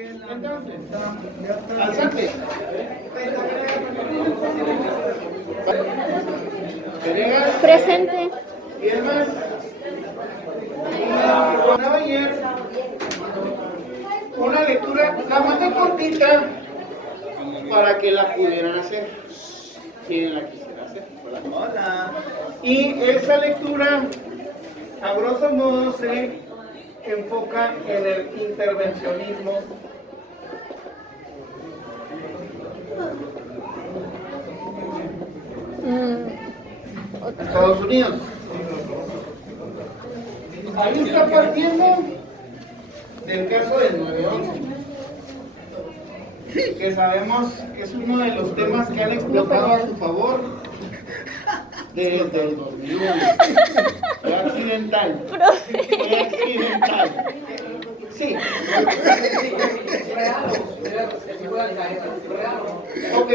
Entonces, alzate. Presente. ¿Y el más? Ayer una lectura, la mandé cortita para que la pudieran hacer. Quien la quisiera hacer. Hola. Y esa lectura, a grosso modo, se enfoca en el intervencionismo Estados Unidos. Ahí está partiendo del caso del 9/11, que sabemos que es uno de los temas que han explotado a su favor desde el 2001. Fue accidental. Fue accidental. Sí. Ok.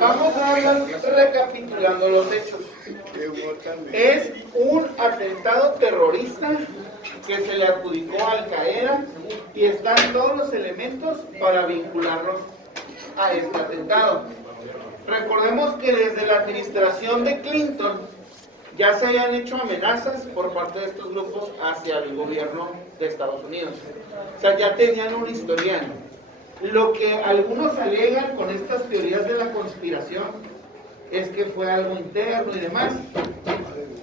Vamos a ir recapitulando los hechos. Es un atentado terrorista que se le adjudicó a Al Qaeda y están todos los elementos para vincularlos a este atentado. Recordemos que desde la administración de Clinton ya se habían hecho amenazas por parte de estos grupos hacia el gobierno de Estados Unidos. O sea, ya tenían un historial. Lo que algunos alegan con estas teorías de la conspiración es que fue algo interno y demás.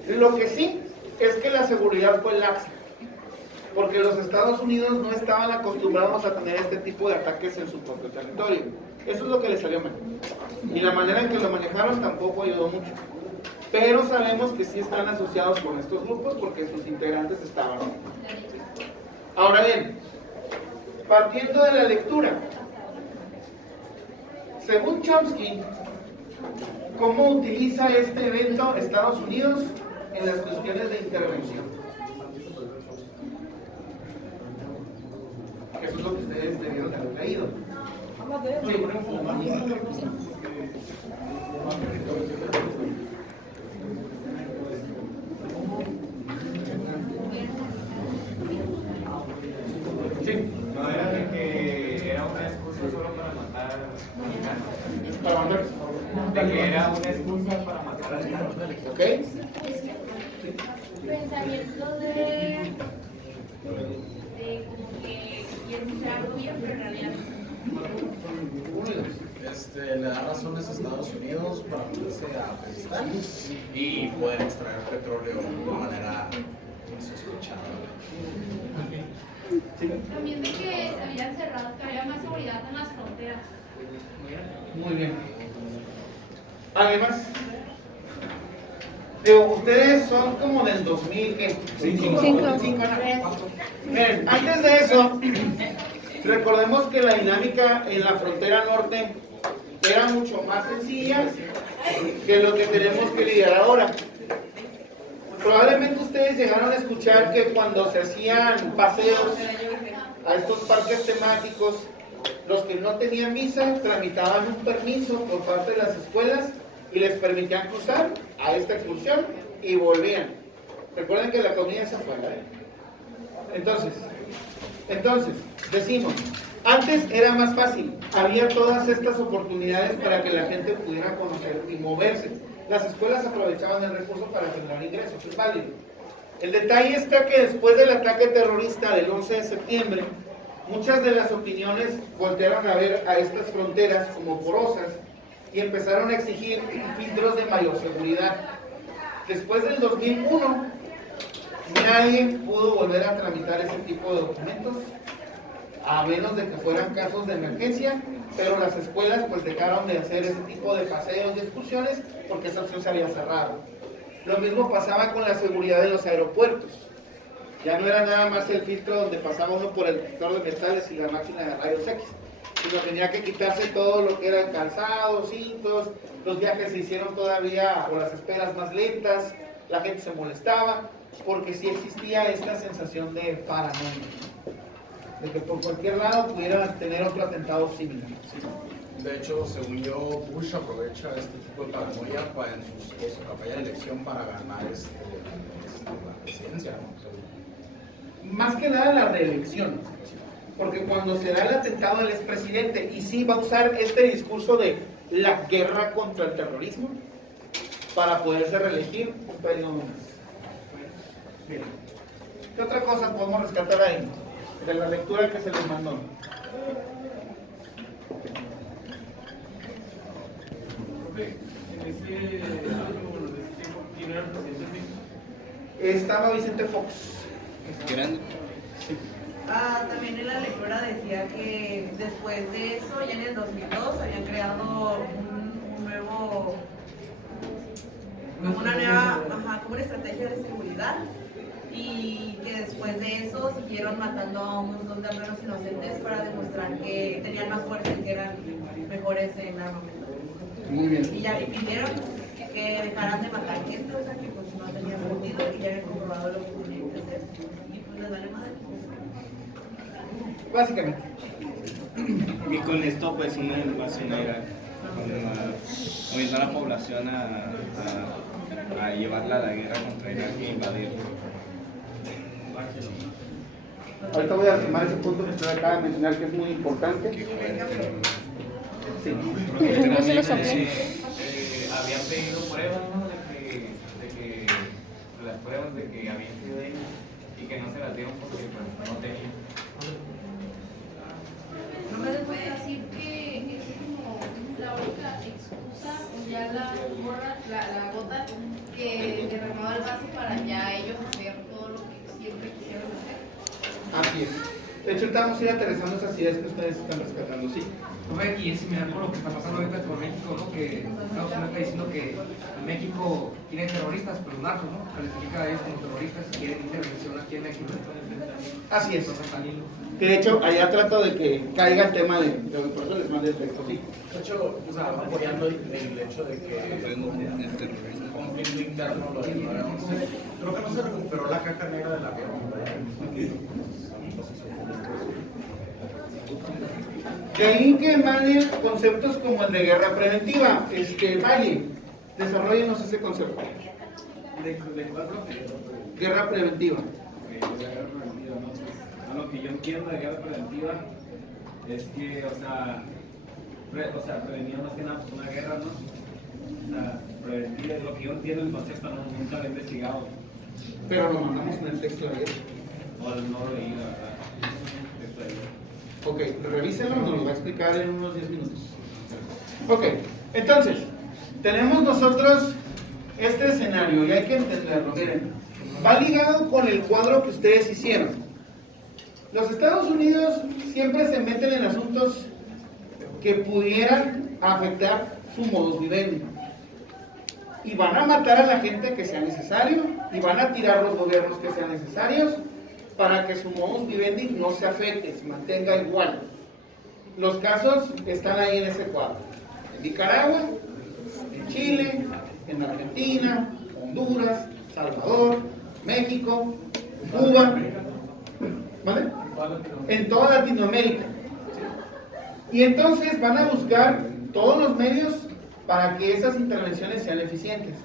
Lo que sí es que la seguridad fue laxa, porque los Estados Unidos no estaban acostumbrados a tener este tipo de ataques en su propio territorio. Eso es lo que les salió mal. Y la manera en que lo manejaron tampoco ayudó mucho. Pero sabemos que sí están asociados con estos grupos porque sus integrantes estaban. Ahora bien, partiendo de la lectura, según Chomsky, ¿cómo utiliza este evento Estados Unidos en las cuestiones de intervención? Eso es lo que ustedes debieron de haber leído. Sí. No era de que era una excusa solo para matar mexicanos. Para mandar. De que era una excusa para matar a mexicanos. ¿Ok? Pensamiento de como que quieren ser algo bien, pero en realidad le da razones a Estados Unidos para unirse a Afganistán y poder extraer petróleo de manera insospechada. también de que se habían cerrado, que había más seguridad en las fronteras. Muy bien. Además, digo, ustedes son como del 2000, ¿qué? 2005. Miren, antes de eso, recordemos que la dinámica en la frontera norte era mucho más sencilla que lo que tenemos que lidiar ahora. Probablemente ustedes llegaron a escuchar que cuando se hacían paseos a estos parques temáticos, los que no tenían visa tramitaban un permiso por parte de las escuelas y les permitían cruzar a esta excursión y volvían. Recuerden que la comida es afuera, ¿eh? Entonces, decimos, antes era más fácil, había todas estas oportunidades para que la gente pudiera conocer y moverse. Las escuelas aprovechaban el recurso para generar ingresos, es válido. El detalle está que después del ataque terrorista del 11 de septiembre, muchas de las opiniones voltearon a ver a estas fronteras como porosas y empezaron a exigir filtros de mayor seguridad. Después del 2001, nadie pudo volver a tramitar ese tipo de documentos, a menos de que fueran casos de emergencia, pero las escuelas pues dejaron de hacer ese tipo de paseos y excursiones porque esa opción se había cerrado. Lo mismo pasaba con la seguridad de los aeropuertos. Ya no era nada más el filtro donde pasaba uno por el detector de metales y la máquina de rayos X, sino tenía que quitarse todo lo que era calzado, cintos, los viajes se hicieron todavía o las esperas más lentas, la gente se molestaba, porque sí existía esta sensación de paranoia, de que por cualquier lado pudieran tener otro atentado similar. De hecho, según yo, Bush aprovecha este tipo de paranoia en su campaña de elección para ganar la presidencia, ¿no? más que nada la reelección, porque cuando se da el atentado él es presidente y sí va a usar este discurso de la guerra contra el terrorismo para poderse reelegir un periodo más. Bien. ¿Qué otra cosa podemos rescatar ahí de la lectura que se les mandó? En ese año, bueno, de ese tiempo, ¿quién era el presidente de México? Estaba Vicente Fox. También en la lectura decía que después de eso, ya en el 2002, habían creado un nuevo, como una nueva, como una estrategia de seguridad, y que después de eso siguieron matando a un montón de obreros inocentes para demostrar que tenían más fuerza y que eran mejores en armamento. Muy bien. Y ya le pidieron que dejaran de matar gente, o sea que pues no tenía sentido y ya habían comprobado lo que tenían que hacer. Y pues les vale madre. Básicamente. Y con esto pues una invasión a Irak, moviendo a la población a llevarla a la guerra contra Irak e invadirlo. Ahorita voy a tomar ese punto que usted acaba de mencionar que es muy importante. Sí. No se lo saqué. Habían pedido pruebas, ¿no? De que las pruebas de que habían sido ellos y que no se las dieron porque pues, no tenían. ¿No me puede decir que es como la única excusa o ya la gota que derramaba el vaso para ya ellos hacer todo lo que siempre quisieron hacer? Así es. De hecho, ahorita vamos a ir aterrizando esas ideas que ustedes están rescatando, sí. Y es similar con lo que está pasando ahorita con México, ¿no? Que Estados Unidos está diciendo que México tiene terroristas, pero narcos, ¿no? Califica a ellos como terroristas y quieren intervención aquí en México. Así es. Que de hecho, allá trato de que caiga el tema de por eso les mandé el texto, sí. De hecho, o sea, apoyando el hecho de que el conflicto interno lo del 9/11, creo que no se recuperó la caja negra de la guerra. De ahí que emanen conceptos como el de guerra preventiva. Valle, desarrollenos ese concepto. ¿De cuál? Guerra preventiva. Guerra preventiva, ¿no? A lo que yo entiendo de guerra preventiva es que, o sea, prevenir más que nada pues, una guerra, ¿no? O sea, prevenir es lo que yo entiendo el concepto, no, nunca lo he investigado. Pero lo mandamos en el texto de ayer. No lo leí, la verdad. Texto de ayer. Ok, revísenlo, nos lo va a explicar en unos 10 minutos. Ok, entonces, tenemos nosotros este escenario y hay que entenderlo. Miren, va ligado con el cuadro que ustedes hicieron. Los Estados Unidos siempre se meten en asuntos que pudieran afectar su modus vivendi. Y van a matar a la gente que sea necesario y van a tirar los gobiernos que sean necesarios para que su modus vivendi no se afecte, se mantenga igual. Los casos están ahí en ese cuadro. En Nicaragua, en Chile, en Argentina, Honduras, Salvador, México, Cuba, ¿vale? En toda Latinoamérica. Y entonces van a buscar todos los medios para que esas intervenciones sean eficientes.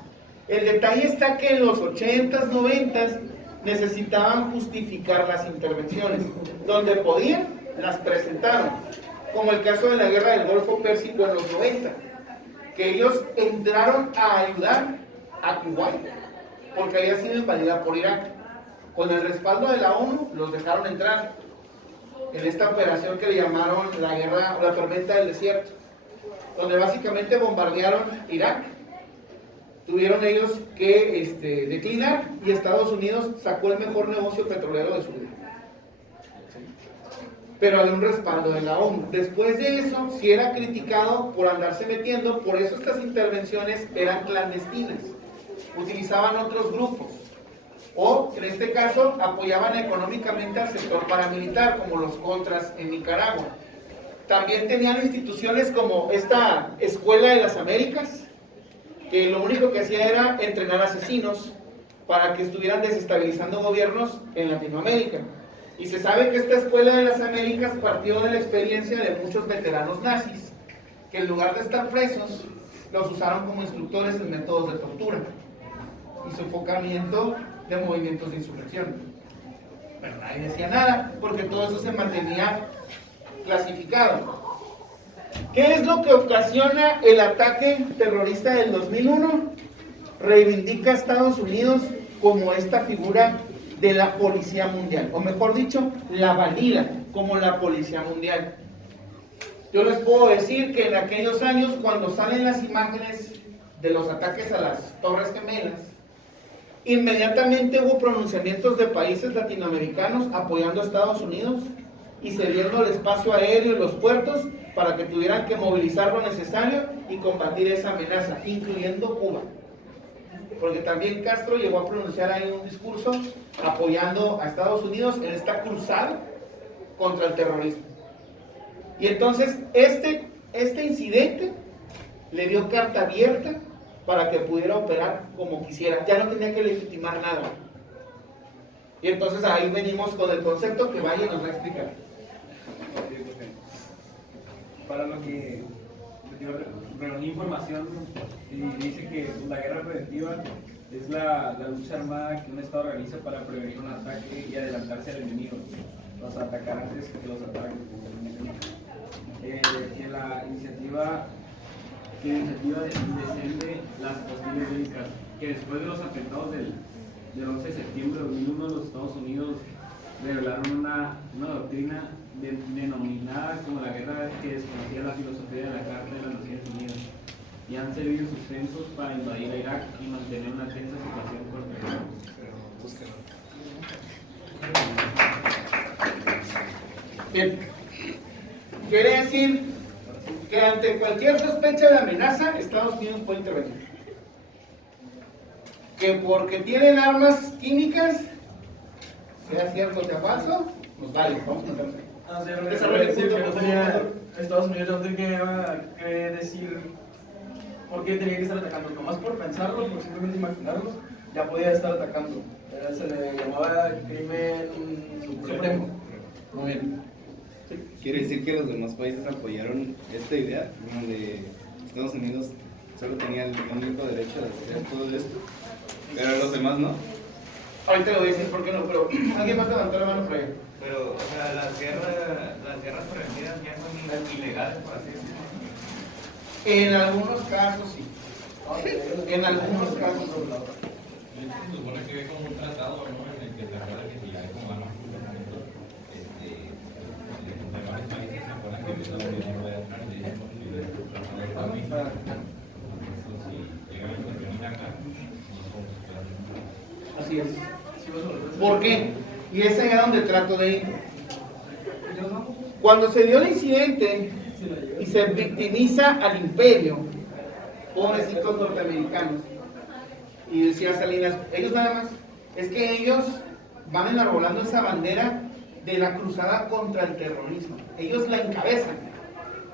El detalle está que en los 80s, 90s necesitaban justificar las intervenciones. Donde podían, las presentaron. Como el caso de la guerra del Golfo Pérsico en los 90, que ellos entraron a ayudar a Kuwait, porque había sido invadida por Irak. Con el respaldo de la ONU, los dejaron entrar en esta operación que le llamaron la tormenta del desierto, donde básicamente bombardearon Irak. Tuvieron ellos que declinar y Estados Unidos sacó el mejor negocio petrolero de su vida. Pero había un respaldo de la ONU. Después de eso, sí era criticado por andarse metiendo, por eso estas intervenciones eran clandestinas. Utilizaban otros grupos. O, en este caso, apoyaban económicamente al sector paramilitar, como los Contras en Nicaragua. También tenían instituciones como esta Escuela de las Américas, que lo único que hacía era entrenar asesinos para que estuvieran desestabilizando gobiernos en Latinoamérica. Y se sabe que esta Escuela de las Américas partió de la experiencia de muchos veteranos nazis, que en lugar de estar presos, los usaron como instructores en métodos de tortura y sofocamiento de movimientos de insurrección. pero nadie decía nada, porque todo eso se mantenía clasificado. ¿Qué es lo que ocasiona el ataque terrorista del 2001? Reivindica a Estados Unidos como esta figura de la policía mundial, o mejor dicho, la valida como la policía mundial. Yo les puedo decir que en aquellos años, cuando salen las imágenes de los ataques a las Torres Gemelas, inmediatamente hubo pronunciamientos de países latinoamericanos apoyando a Estados Unidos y cediendo el espacio aéreo y los puertos para que tuvieran que movilizar lo necesario y combatir esa amenaza, incluyendo Cuba. Porque también Castro llegó a pronunciar ahí un discurso apoyando a Estados Unidos en esta cruzada contra el terrorismo. Y entonces este incidente le dio carta abierta para que pudiera operar como quisiera, ya no tenía que legitimar nada. Y entonces ahí venimos con el concepto que Valle nos va a explicar. Para lo que yo reuní información y dice que la guerra preventiva es la lucha armada que un Estado realiza para prevenir un ataque y adelantarse al enemigo, los atacar antes que los ataques. Que la iniciativa desciende las posibles bélicas, que después de los atentados del 11 de septiembre de 2001 los Estados Unidos revelaron una doctrina denominada como la guerra que desconocía la filosofía de la Carta de las Naciones Unidas y han servido sustentos para invadir a Irak y mantener una tensa situación por el terror. Bien, quiere decir que ante cualquier sospecha de amenaza, Estados Unidos puede intervenir. Que porque tienen armas químicas, sea cierto o sea falso, nos vale, vamos a meternos ahí. Estados Unidos no tenía que decir por qué tenía que estar atacando, nomás por pensarlo, por simplemente imaginarlo, ya podía estar atacando. Se le llamaba crimen supremo. Muy bien. Quiere decir que los demás países apoyaron esta idea, donde Estados Unidos solo tenía el único derecho de hacer todo esto, pero los demás no. Ahorita le voy a decir por qué no, pero alguien más levantó la mano por ahí. Pero, o sea, las guerras preventivas ya son ilegales, por así decirlo. En algunos casos sí. En algunos casos no. Se supone que es como un tratado, ¿no? En el que se acuerda que si hay como armas por ejemplo, los demás países se acuerdan que Estados Unidos no va a estar diciendo posible tratado de paz. Eso si llegan a intervenir acá, no somos claros. Así es. ¿Por qué? Y es allá donde trato de ir. Cuando se dio el incidente y se victimiza al imperio, pobrecitos norteamericanos, y decía Salinas, ellos nada más, es que ellos van enarbolando esa bandera de la cruzada contra el terrorismo, ellos la encabezan.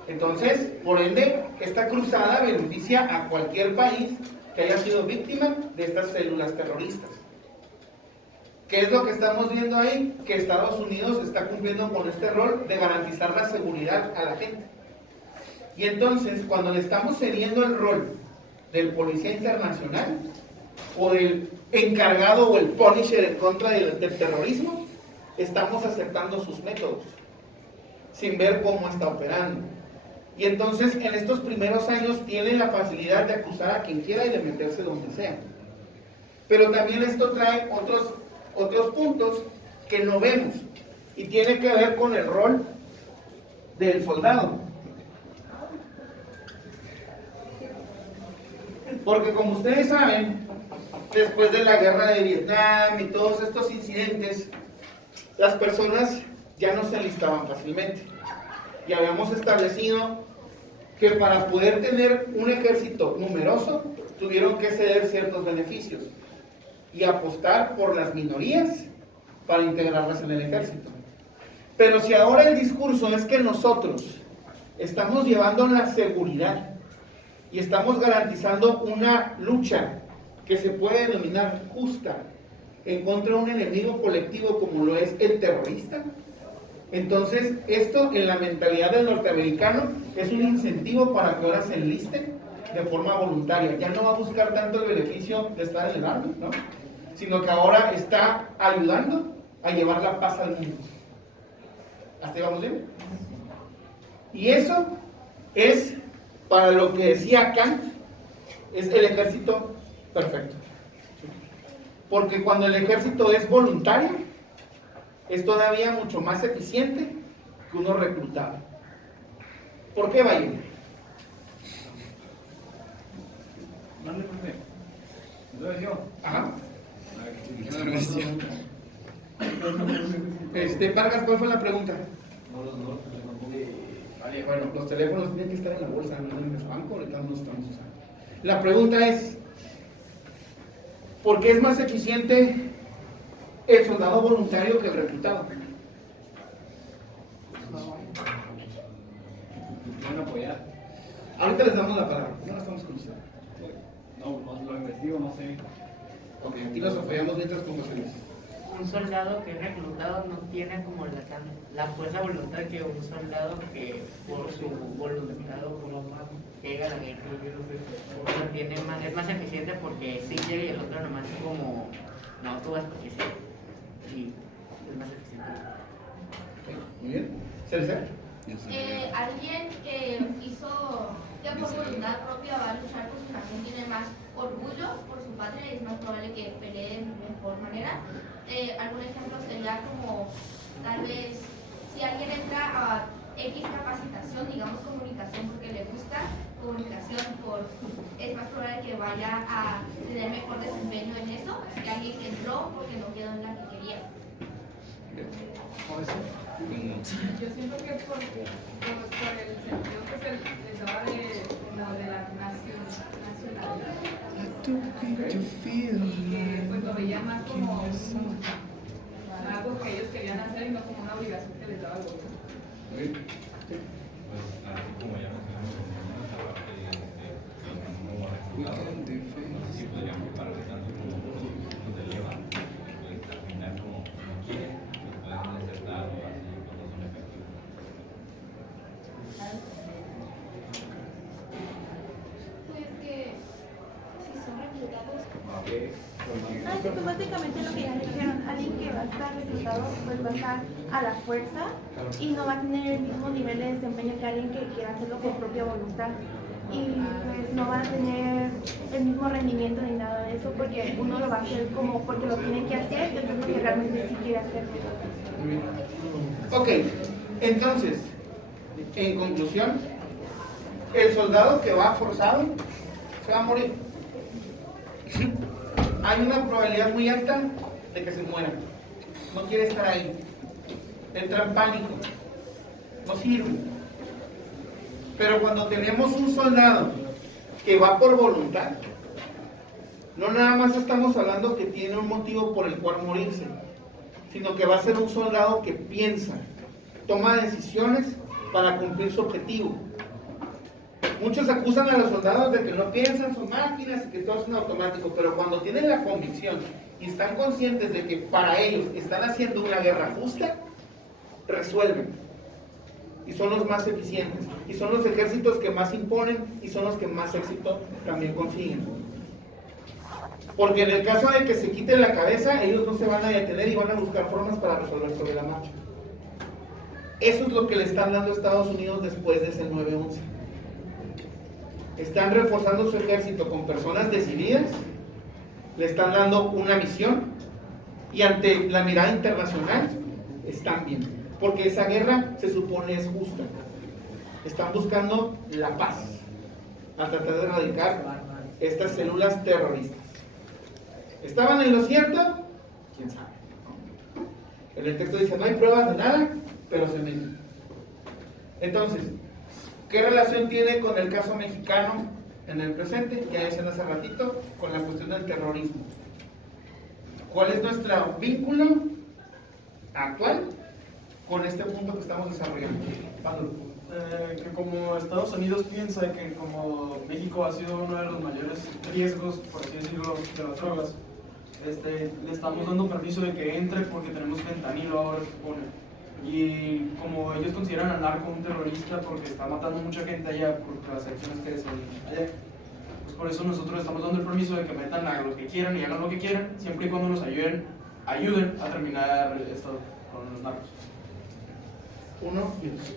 Entonces, por ende, esta cruzada beneficia a cualquier país que haya sido víctima de estas células terroristas. ¿Qué es lo que estamos viendo ahí? Que Estados Unidos está cumpliendo con este rol de garantizar la seguridad a la gente. Y entonces, cuando le estamos cediendo el rol del policía internacional, o del encargado o el punisher en contra del terrorismo, estamos aceptando sus métodos, sin ver cómo está operando. Y entonces, en estos primeros años, tienen la facilidad de acusar a quien quiera y de meterse donde sea. Pero también esto trae otros puntos que no vemos y tiene que ver con el rol del soldado, porque como ustedes saben, después de la guerra de Vietnam y todos estos incidentes, las personas ya no se alistaban fácilmente y habíamos establecido que para poder tener un ejército numeroso tuvieron que ceder ciertos beneficios y apostar por las minorías para integrarlas en el ejército. Pero si ahora el discurso es que nosotros estamos llevando la seguridad y estamos garantizando una lucha que se puede denominar justa en contra de un enemigo colectivo como lo es el terrorista, entonces esto en la mentalidad del norteamericano es un incentivo para que ahora se enlisten de forma voluntaria. Ya no va a buscar tanto el beneficio de estar en el army, ¿no? Sino que ahora está ayudando a llevar la paz al mundo. ¿Hasta ahí vamos bien? Y eso es, para lo que decía Kant, es el ejército perfecto. Porque cuando el ejército es voluntario, es todavía mucho más eficiente que uno reclutado. ¿Por qué, Valle? Dale, profe. Entonces yo. Ajá. Vargas, ¿cuál fue la pregunta? Vale, bueno, los teléfonos tienen que estar en la bolsa, no en el banco, ahorita no los estamos usando. La pregunta es, ¿por qué es más eficiente el soldado voluntario que el reclutado? Pueden apoyar. Ahorita les damos la palabra, no la estamos conociendo. No, lo investigo, no sé. Ok, aquí los apoyamos mientras conocemos. Un soldado que es reclutado no tiene como la fuerza de voluntad que un soldado que por su voluntad o como más llega a la guerra. O sea, tiene más, es más eficiente porque sí llega y el otro nomás es como, no, tú vas porque sí. Y es más eficiente. Okay, muy bien. ¿Celeste? Alguien que por voluntad propia va a luchar por su nación tiene más orgullo por su patria y es más probable que pelee de mejor manera. Algún ejemplo sería como, tal vez, si alguien entra a X capacitación, digamos comunicación, porque le gusta comunicación, es más probable que vaya a tener mejor desempeño en eso que alguien que entró porque no quedó en la que quería. Yo siento que por el sentido que se les daba de la nacionalidad, pues lo veían más como algo que ellos querían hacer y no como una obligación que les daba el gobierno. Pues así como ya mencionamos en esta parte como reclutado, sí podríamos paralizar como de leva, pues terminar como quieren, pues pueden desertar o así cuando son efectivos. Pues que si son reclutados. Pues básicamente lo que ya dijeron, alguien que va a estar reclutado pues va a estar a la fuerza y no va a tener el mismo nivel de desempeño que alguien que quiera hacerlo por propia voluntad y pues no va a tener el mismo rendimiento ni nada de eso porque uno lo va a hacer como porque lo tiene que hacer y otro porque realmente sí quiere hacerlo. Ok, entonces, en conclusión, el soldado que va forzado se va a morir. Hay una probabilidad muy alta de que se muera. No quiere estar ahí. Entra en pánico. No sirve. Pero cuando tenemos un soldado que va por voluntad, no nada más estamos hablando que tiene un motivo por el cual morirse, sino que va a ser un soldado que piensa, toma decisiones para cumplir su objetivo. Muchos acusan a los soldados de que no piensan, son máquinas y que todo es en automático, pero cuando tienen la convicción y están conscientes de que para ellos están haciendo una guerra justa, resuelven. Y son los más eficientes. Y son los ejércitos que más imponen y son los que más éxito también consiguen. Porque en el caso de que se quiten la cabeza, ellos no se van a detener y van a buscar formas para resolver sobre la marcha. Eso es lo que le están dando a Estados Unidos después de ese 9/11. Están reforzando su ejército con personas decididas, le están dando una misión y ante la mirada internacional están bien, porque esa guerra se supone es justa. Están buscando la paz al tratar de erradicar estas células terroristas. ¿Estaban en lo cierto? ¿Quién sabe? En el texto dice, no hay pruebas de nada, pero se meten. Entonces, ¿qué relación tiene con el caso mexicano en el presente? Ya decían hace ratito, con la cuestión del terrorismo. ¿Cuál es nuestro vínculo actual con este punto que estamos desarrollando? Pablo. Que como Estados Unidos piensa que como México ha sido uno de los mayores riesgos, por así decirlo, de las drogas, le estamos dando permiso de que entre porque tenemos fentanilo ahora, se supone. Y como ellos consideran al narco un terrorista porque está matando mucha gente allá por las acciones que desarrollan allá, pues por eso nosotros estamos dando el permiso de que metan lo que quieran y hagan lo que quieran, siempre y cuando nos ayuden ayuden a terminar esto con los narcos. Uno y dos.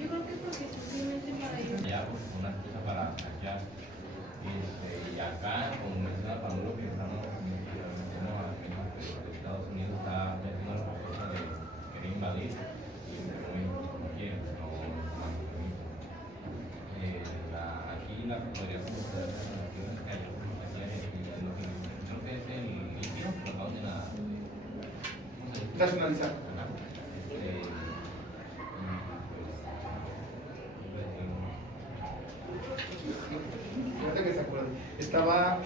Yo creo que porque simplemente para ellos. Ya, pues, una excusa para hackear. Y acá, como menciona Panulo, que estamos Estados Unidos está metiendo la propuesta de querer invadir y no quiere, aquí la podría ser creo que es el litio, pero no tiene nada. Nacionalizar. Fíjate que se acuerdan. Estaba.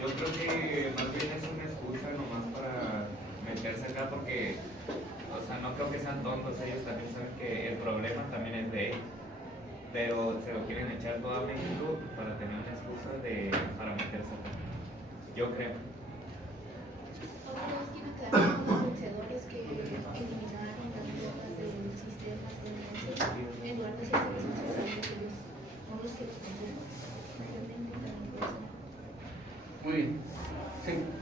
Yo creo que más bien es una excusa nomás para meterse acá porque, o sea, no creo que sean tontos, ellos también saben que el problema también es de ellos, pero se lo quieren echar todo a México para tener una excusa para meterse acá. Yo creo. Otra última clase con los vencedores que eliminaron las drogas del sistema de en lugar de ser ellos son los que los consumen. Muy bien.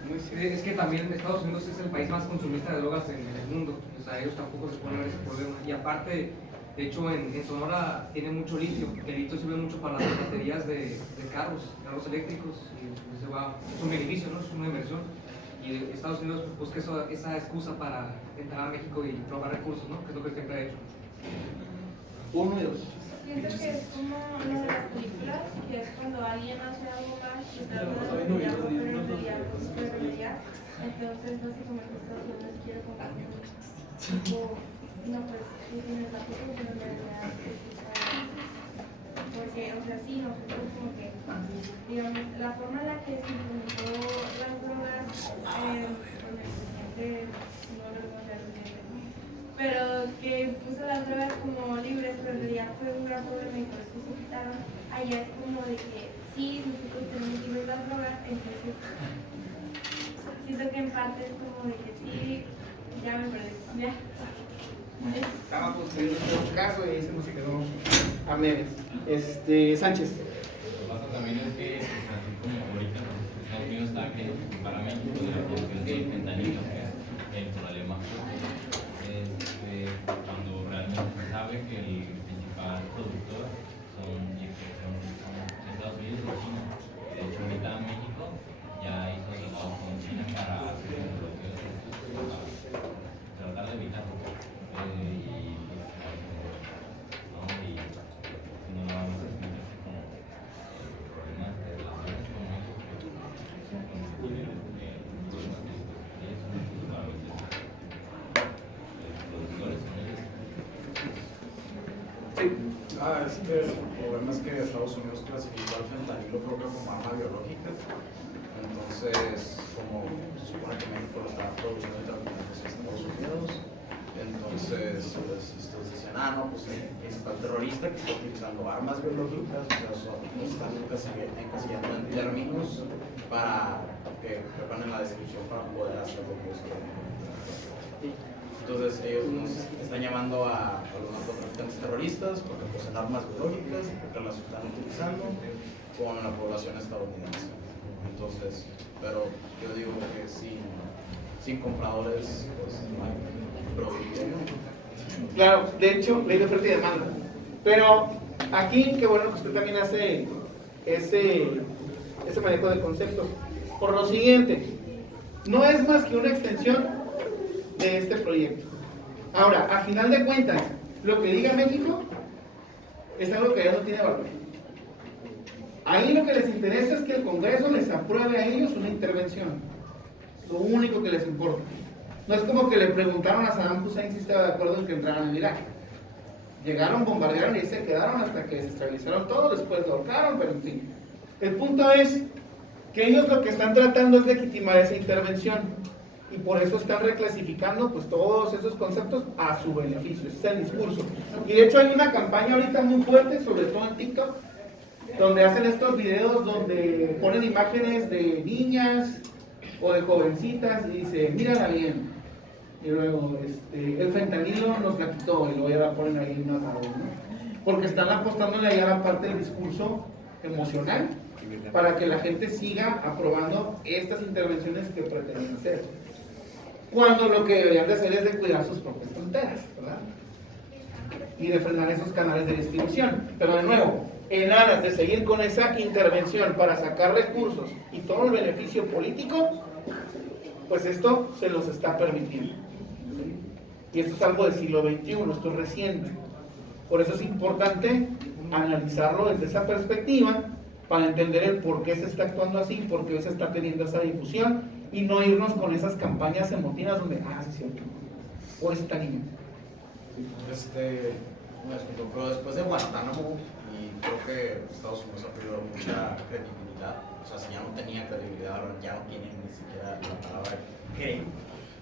Es que también Estados Unidos es el país más consumista de drogas en el mundo, o sea, ellos tampoco se ponen ese problema. Y aparte, de hecho, en Sonora tiene mucho litio, el litio sirve mucho para las baterías de carros eléctricos, y pues, es un beneficio, ¿no? Es una inversión. Y Estados Unidos busca esa excusa para entrar a México y robar recursos, ¿no? Que es lo que siempre ha hecho. Uno y dos. Siento que es como lo de las películas, que es cuando alguien hace algo mal y trata de remediarlo, pero en realidad no se puede remediar. Entonces, básicamente, Estados Unidos quiere comprar tipo, no, pues tú tienes la culpa, pero en realidad porque, o sea, sí, nosotros como que, digamos, la forma en la que se implementó las drogas con el presidente, no recuerdo realmente, pero que puso las drogas como libres, pero en realidad fue un gran problema y por eso se quitaron. Allá es como de que sí, nosotros tenemos libres las drogas, entonces siento que en parte es como de que sí, ya me perdí, ya. Estaba construyendo otro caso y ahí se nos quedó a medias. Sánchez. Lo que pasa también es que, así como ahorita Estados Unidos está que para México de la producción de fentanilo, que es el problema. Cuando realmente se sabe que el principal productor son Estados Unidos y China. De hecho, ahorita México ya hizo trabajo con China para hacer el bloqueo de para tratar de evitarlo. El problema es que Estados Unidos clasificó al fentanilo creo que como arma biológica. Entonces, como se supone que México lo está produciendo y traficando hacia Estados Unidos, entonces pues, estos dicen, no, pues el principal terrorista que está utilizando armas biológicas, o sea, están encasillando en términos para que preparen la descripción para poder hacer lo que es. Entonces ellos nos están llamando a los narcotraficantes terroristas porque poseen armas biológicas, porque las están utilizando con la población estadounidense. Entonces, pero yo digo que sin compradores, pues no hay producción. Claro, de hecho, ley de oferta y demanda. Pero aquí, qué bueno que usted también hace ese manejo de conceptos. Por lo siguiente, no es más que una extensión de este proyecto. Ahora, a final de cuentas, lo que diga México es algo que ya no tiene valor. Ahí lo que les interesa es que el Congreso les apruebe a ellos una intervención. Lo único que les importa. No es como que le preguntaron a Saddam Hussein si estaba de acuerdo en que entraran en Irak. Llegaron, bombardearon y se quedaron hasta que se estabilizaron todo, después lo ahorcaron, pero en fin. El punto es que ellos lo que están tratando es legitimar esa intervención. Y por eso están reclasificando pues todos esos conceptos a su beneficio, ese es el discurso. Y de hecho hay una campaña ahorita muy fuerte, sobre todo en TikTok, donde hacen estos videos donde ponen imágenes de niñas o de jovencitas y dice, mírala bien. Y luego, el fentanilo nos la quitó y luego ya la ponen ahí en una tabla, ¿no? Porque están apostándole ahí a la parte del discurso emocional para que la gente siga aprobando estas intervenciones que pretenden hacer. cuando lo que deberían de hacer es de cuidar sus propias fronteras, ¿verdad? Y de frenar esos canales de distribución. Pero de nuevo, en aras de seguir con esa intervención para sacar recursos y todo el beneficio político, pues esto se los está permitiendo. Y esto es algo del siglo XXI, esto es reciente. Por eso es importante analizarlo desde esa perspectiva para entender el por qué se está actuando así, por qué se está teniendo esa difusión y no irnos con esas campañas emotivas donde, sí, cierto, o esta niña. Pero después de Guantánamo, y creo que Estados Unidos ha perdido mucha credibilidad, o sea, si ya no tenía credibilidad, ahora ya no tienen ni siquiera la palabra creen,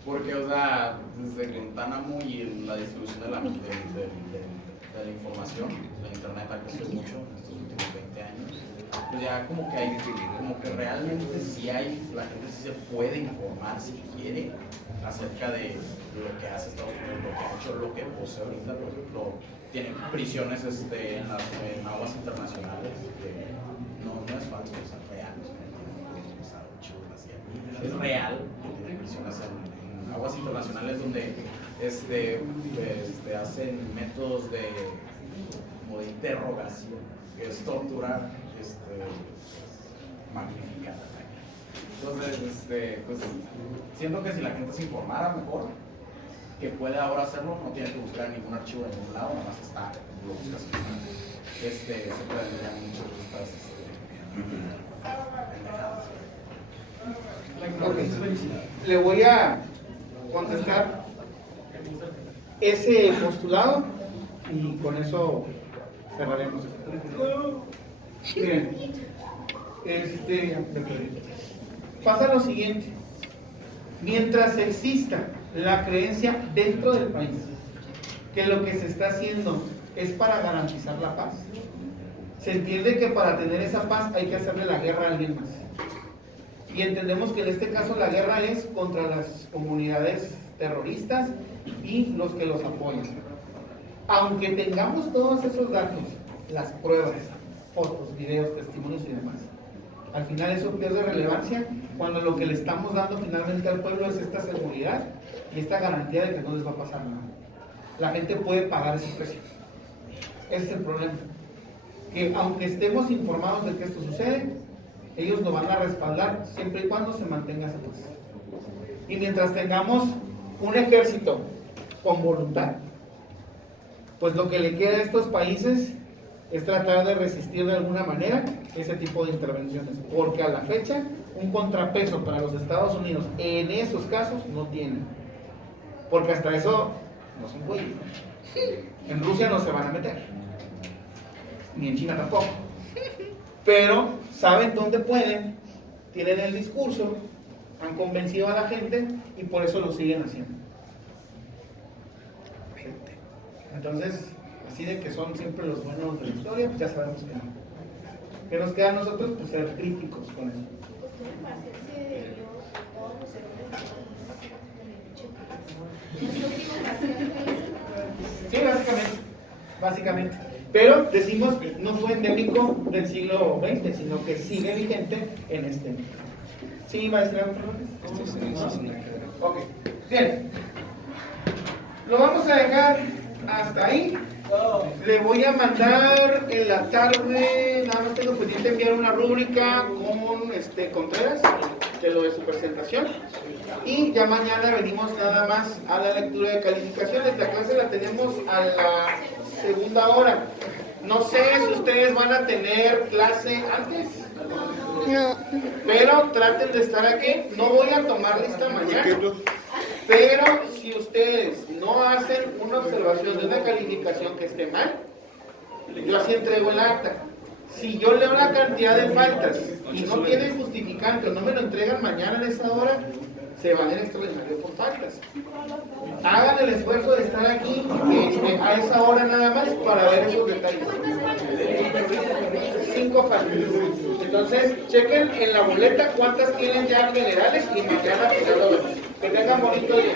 porque, o sea, desde Guantánamo y la distribución de la información, la internet ha crecido mucho en estos últimos 20 años, pues ya como que realmente sí hay, la gente sí se puede informar si quiere acerca de lo que hace Estados Unidos, lo que ha hecho, lo que posee ahorita, por ejemplo, tiene prisiones en aguas internacionales, que no es falso, es real, es real, que tiene prisiones en aguas internacionales donde hacen métodos de interrogación, que es tortura magnificada. Entonces, pues siento que si la gente se informara mejor, que puede ahora hacerlo, no tiene que buscar ningún archivo en ningún lado, nada más está, lo buscas se pueden leer muchas de estas Le voy a contestar ese postulado y con eso cerraremos. Miren, pasa lo siguiente: mientras exista la creencia dentro del país que lo que se está haciendo es para garantizar la paz, se entiende que para tener esa paz hay que hacerle la guerra a alguien más. Y entendemos que en este caso la guerra es contra las comunidades terroristas y los que los apoyan. Aunque tengamos todos esos datos, las pruebas, fotos, videos, testimonios y demás, al final eso pierde relevancia cuando lo que le estamos dando finalmente al pueblo es esta seguridad y esta garantía de que no les va a pasar nada. La gente puede pagar ese precio. Ese es el problema. Que aunque estemos informados de que esto sucede, ellos nos van a respaldar siempre y cuando se mantenga esa paz. Y mientras tengamos un ejército con voluntad, pues lo que le queda a estos países es tratar de resistir de alguna manera ese tipo de intervenciones, porque a la fecha un contrapeso para los Estados Unidos en esos casos no tienen, porque hasta eso no son güeyes. En Rusia no se van a meter, ni en China tampoco, pero saben dónde pueden, tienen el discurso, han convencido a la gente y por eso lo siguen haciendo. Entonces, así de que son siempre los buenos de la historia, pues ya sabemos que no. ¿Qué nos queda a nosotros? Pues ser críticos con eso. Sí, básicamente. Pero decimos que no fue endémico del siglo XX, sino que sigue vigente en este. ¿Sí, maestra? Ok, bien. Lo vamos a dejar hasta ahí. Le voy a mandar en la tarde, nada más tengo pendiente enviar una rúbrica con Contreras de lo de su presentación, y ya mañana venimos nada más a la lectura de calificaciones. La clase la tenemos a la segunda hora. No sé si ustedes van a tener clase antes. No. Pero traten de estar aquí. No voy a tomar lista mañana. Pero si ustedes no hacen una observación de una calificación que esté mal, yo así entrego el acta. Si yo leo la cantidad de faltas y no tienen justificante o no me lo entregan mañana en esa hora, se van en extraordinario por faltas. Hagan el esfuerzo de estar aquí a esa hora nada más para ver esos detalles. 5 faltas. Entonces, chequen en la boleta cuántas tienen ya generales y mañana pues ya lo vemos. Que tengan bonito día.